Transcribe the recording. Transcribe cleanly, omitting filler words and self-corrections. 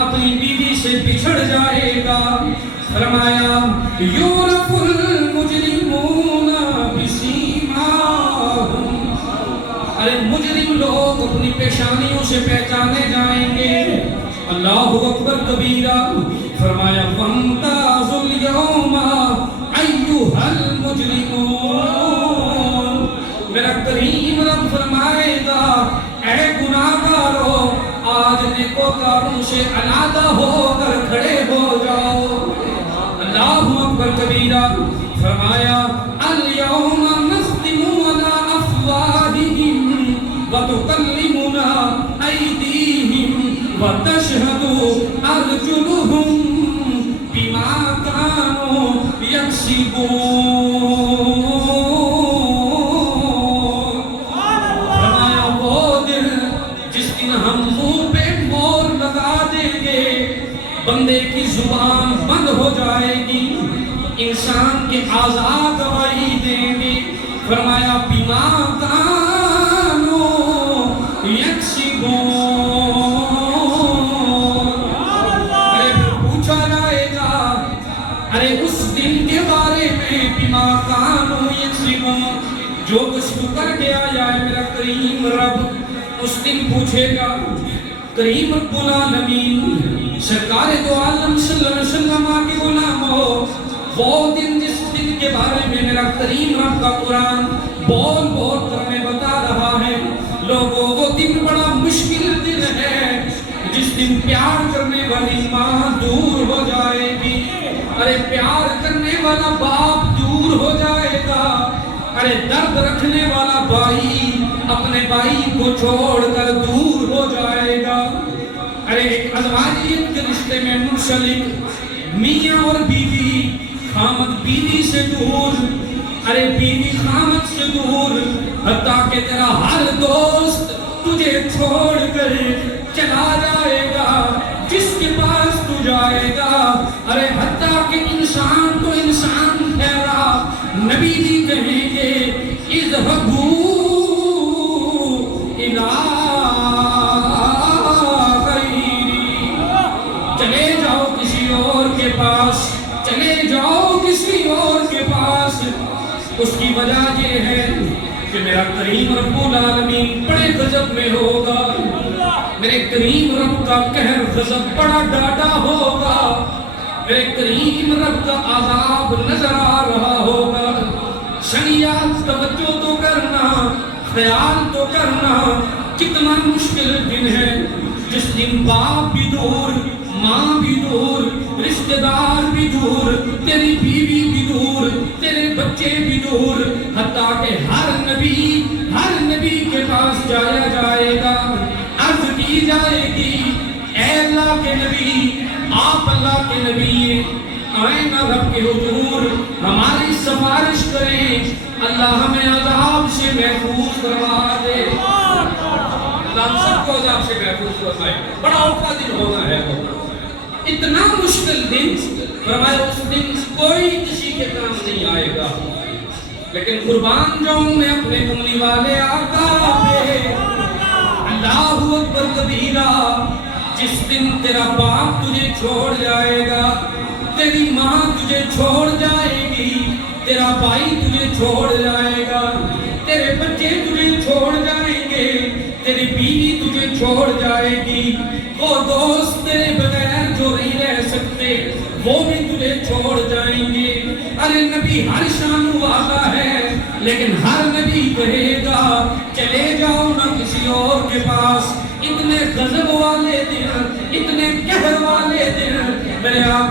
اپنی بیوی سے بچھڑ جائے گا. فرمایا یعرف المجرمون بسیماہم، ارے مجرم لوگ اپنی پیشانیوں سے پہچانے جائیں گے. اللہ اکبر کبیرہ. فرمایا فامتازوا اليوم ایھا المجرمون. میرا کریم رب فرمائے گا اے گناہگارو، آج نیکوکاروں سے علیحدہ ہو کر کھڑے ہو جاؤ. اللہ اکبر کبیرہ. فرمایا الیوم نختم علی افواہہم وتکلمنا ایدیہم وتشہد ارجلہم بما کانوا یکسبون. فرمایا وہ دن جس دن ہم منہ پہ مور لگا دیں گے، بندے کی زبان بند ہو جائے گی، انسان کے اعضاء گواہی دیں گے. فرمایا بما کانوا یکسبون. ارے پھر پوچھا جائے گا، ارے اس دن کے بارے میں بما کانوا یکسبون، جو کچھ تو کر کے آیا ہے میرا کریم رب. اس دن پوچھے گا کریم رب العالمین، سرکار دو عالم صلی اللہ علیہ وسلم کے غلاموں، وہ دن جس دن کے بارے میں میرا کریم رب کا قرآن بول بول کر میں بتا رہا ہے. لوگوں وہ دن بڑا مشکل دن ہے جس دن پیار کرنے والی ماں دور ہو جائے گی، ارے پیار کرنے والا باپ دور ہو جائے گا، ارے درد رکھنے والا بھائی اپنے بھائی کو چھوڑ کر دور ہو جائے گا. ارے ایک ازواجیت کے رشتے میں منسلک میاں اور بیوی، خامد بیوی سے دور، ارے بیوی خامد سے دور، حتیٰ کہ تیرا ہر دوست تجھے چھوڑ کر چلا جائے گا جس کے پاس تو جائے گا. ارے حتیٰ کہ انسان تو انسان ٹھہرا، نبی جی کہیں گے اذهبوا الی چلے جاؤ کسی اور کے پاس، چلے جاؤ کسی اور کے پاس. اس کی وجہ یہ ہے کہ میرا کریم رب العالمین بڑے غضب میں ہوگا، میرے کریم رب کا قہر غضب بڑا ڈاٹا ہوگا، میرے کریم رب کا عذاب نظر آ رہا ہوگا. شریعت توجہ تو کرنا، خیال تو کرنا، کتنا مشکل دن ہے جس دن باپ بھی دور، ماں بھی دور، رشتہ دار بھی دور، تیری بیوی بھی دور، تیرے بچے بھی دور، حتیٰ کہ ہر نبی کے پاس جایا جائے گا. عرض کی جائے گی اے اللہ کے نبی، آپ اللہ کے نبی ہیں، آئیں نا رب کے حضور، ہماری سفارش کریں، اللہ ہمیں عذاب سے محفوظ کروا دے. اللہ ہم سب کو عذاب سے محفوظ فرمائے. بڑا اوکھا دن ہونا ہے وہ، اتنا مشکل دن. فرمایا اس دن کوئی کسی کے کام نہیں آئے گا، لیکن قربان جاؤں میں اپنے کملی والے آقا پہ. اللہ اکبر کبیرہ. جس دن تیرا باپ تجھے چھوڑ جائے گا، تیری ماں تجھے چھوڑ جائے گی، تیرا بھائی تجھے چھوڑ جائے گا، تیرے بچے تجھے چھوڑ جائیں گے، تیری بیوی تجھے چھوڑ جائے گی، وہ دوست تیرے بغیر جو نہیں رہ سکتے وہ بھی تجھے چھوڑ جائیں گے. ارے نبی ہر شان والا ہے، لیکن ہر نبی کہے گا چلے جاؤ نہ کسی اور کے پاس. اتنے غضب والے دن، اتنے قہر والے دن میرے آقا